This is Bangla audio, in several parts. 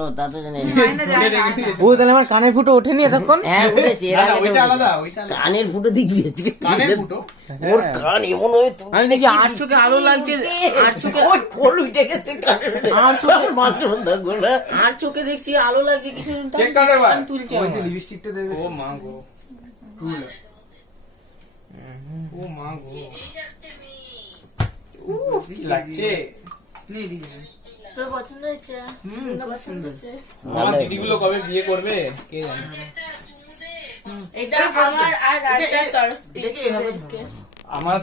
ও তা তো জানি ও তাহলে আমার কানের ফুটো ওঠেনি এতক্ষণ। হ্যাঁ উঠেছে, এর আগে ওইটা আলাদা, কানের ফুটো দিয়ে গিয়েছে। কানের ফুটো ওর কান এমন হয়ে আমি দেখি আর চোখে আলো লাগছে, আর চোখে ওই ফোন উঠে গেছে আর চোখে মাত্র দেখো না, আর চোখে দেখছি আলো লাগছে কিসের কেক কাটে ভাই তুলছি ওই যে লিপস্টিকটা দেবে। ও মা গো ও মা গো লাগছে। তোর পছন্দ হয়েছে? পছন্দ হয়েছে। আমার দিদিগুলো কবে বিয়ে করবে কে জানে। এটা আমার আর রাজদার তরফ থেকে। আমার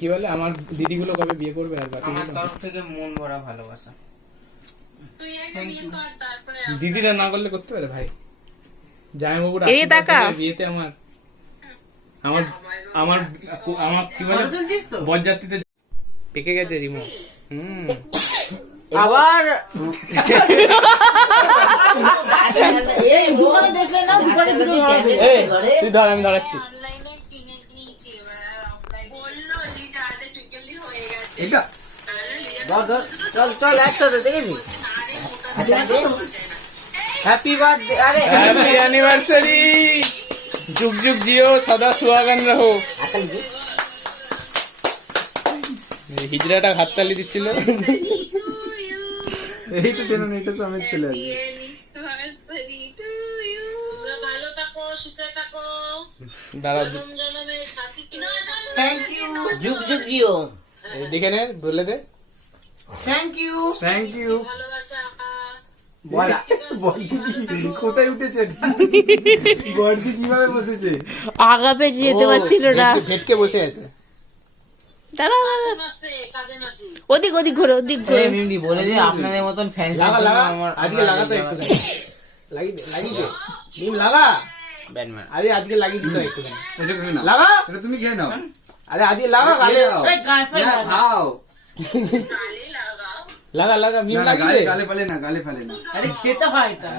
কি বলে আমার দিদিগুলো কবে বিয়ে করবে আর বাকি আমার তরফ থেকে মন ভরা ভালোবাসা। দিদিরা না করলে করতে পারে ভাই। জামাইবাবুর এই টাকা বিয়েতে আমার আমার আমার আমার কি বলে বরযাত্রীতে পেকে গেছে রিমো। আবার এই দোকানে দেখলে না, দোকানে দুটো হবে। এই তুই ধর আমি ধরাচ্ছি। এটা ধর চল চল একসাথে দেখেছিস। Happy birthday. আরে হ্যাপি অ্যানিভার্সারি, যুগ যুগ জিও, সদা সুহাগান রহো। হিজড়াটা হাততালি দিচ্ছিল। এই তো জানো এটা তো আমার ছেলে আছে। দাঁড়া থ্যাংক ইউ। যুগ যুগ জিও। দেখে নে, বলে দে। Thank you. Thank you. বড়দি কোথায় উঠেছে? বড়দি কিভাবে বসেছে? আগা পেঁচে যেতে পারছিল না। ভেটকে বসে আছে। দাঁড়া ওদিক ওদিক ঘোরে, ওদিক ঘোরে। মিমডি বলে দে আপনাদের মতন ফ্যান লাগা লাগা আজকে লাগা তো একটু লাগি দে লাগি দে নিম লাগা ব্যাটম্যান। আরে আজকে লাগি দিতে একটু এটা খেয়ে নাও। লাগা। এটা তুমি খেয়ে নাও। আরে আজকে লাগা গালে এই গাছ পাই না, খাও। লাগা লাগা মিম না, না, লাগি গালে দে। গালে ফেলে না, গালে ফেলে না। আরে খেতে হয় এটা।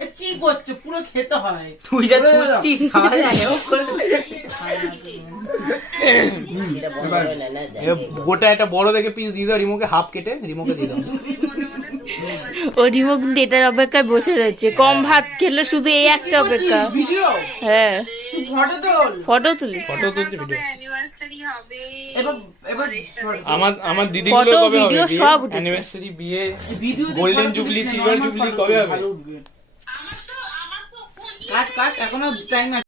এ কি করছো? পুরো খেতে হয়। তুই যা খুঁজছিস খাওয়া যায় ও করবে। গোটা একটা বড় দেখে পিস দিয়ে দাও, রিমোকে হাফ কেটে রিমোকে দিয়ে দাও। ও রিমো কিন্তু এটার অপেক্ষায় বসে রয়েছে, কম ভাত খেলে শুধু এই একটা অপেক্ষা। ভিডিও হ্যাঁ তুই ফটো তোল। ফটো তুলি। ফটো তুলছে ভিডিও। এবার এবার আমার দিদিগুলো Photo, কবে হবে video সব উঠেছে। অ্যানিভার্সারি বিয়ে video golden jubilee silver jubilee কবে হবে? কাট কাট এখনো টাইম আছে।